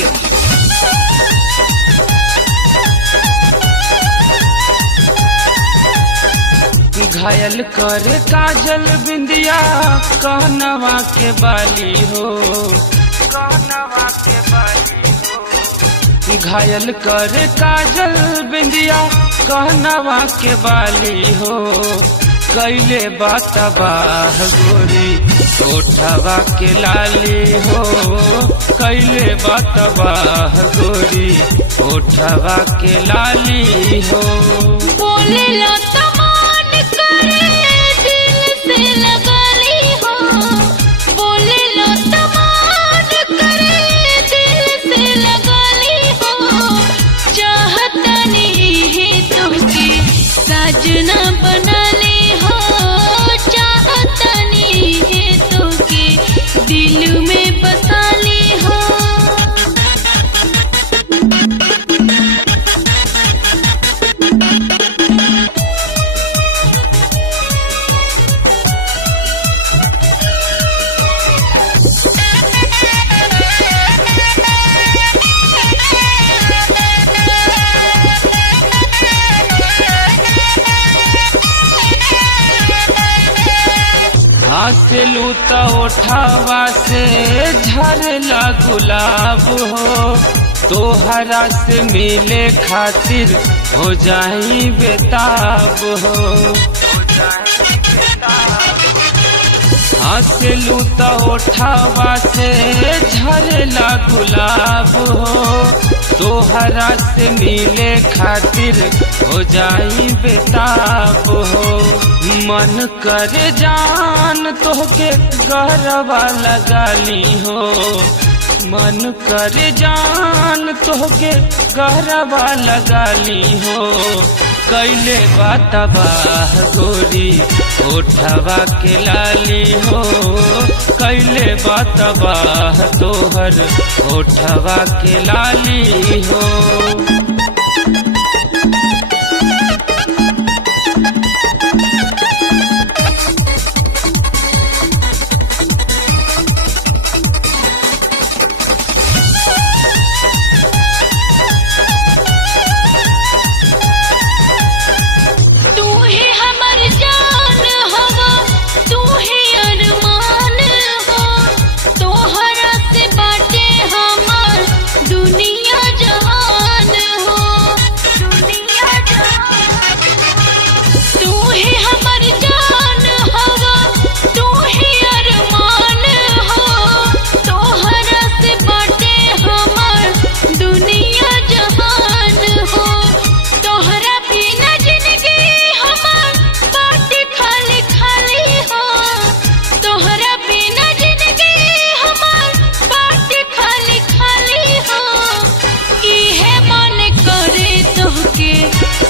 Studio. घायल करे काजल बिंदिया कहनवा के बाली हो, कहनवा के बाली हो। घायल करे काजल बिंदिया कहनवा के बाली हो, कैले बात बाह गोरी ओठवा के लाली हो, कैले बात बाह गोरी ओठवा के लाली हो। बोले लो तमान करे दिल से लगाली हो, बोले लो तमान करे दिल से लगाली हो। चाहतनी है तुमके साजना बनाली हो, चाहतनी है तुमके दिल में बसाली हो। हंसलू तो ओठवा से झरला गुलाब हो, तोहरा से मिले खातिर हो जाई बेताब हो। हंसलू तो ओठवा से झरला गुलाब हो, तोहरा से मिले खातिर हो जाई बेताब हो। मन कर जान तोहके गरबा लगाली हो, मन कर जान तोहके गरबा लगाली हो। कैले बात बाह गोरी ओठवा के लाली हो, कैले बात बाह तोहर ओठवा के लाली हो।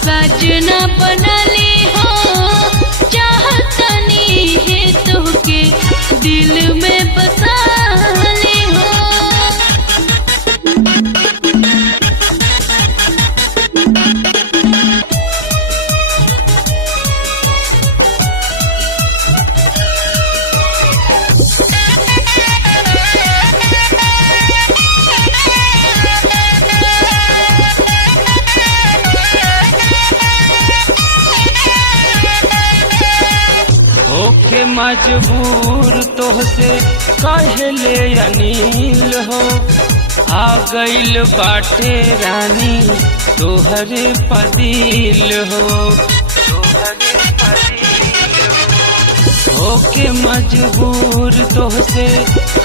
सजना बनली हो, चाहतनी है तुमके दिल में बसाली हो। होके मजबूर तोहसे कहले अनिल हो, आ गइल बाटे रानी तोहरे पदिल हो। होके मजबूर तोहसे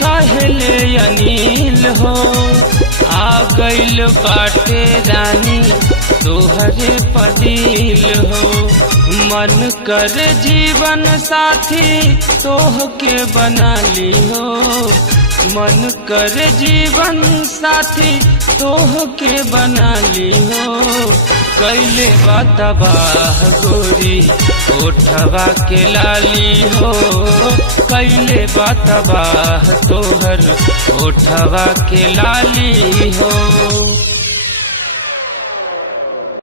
कहले अनिल हो, आ गइल बाटे रानी तोहरे पदिल हो। मन कर जीवन साथी तोह के बनाली हो, मन कर जीवन साथी तोह के बनाली हो। कैले बात बाह गोरी ओठवा के लाली हो, कैले बात बाह तोहर ओठवा के लाली हो।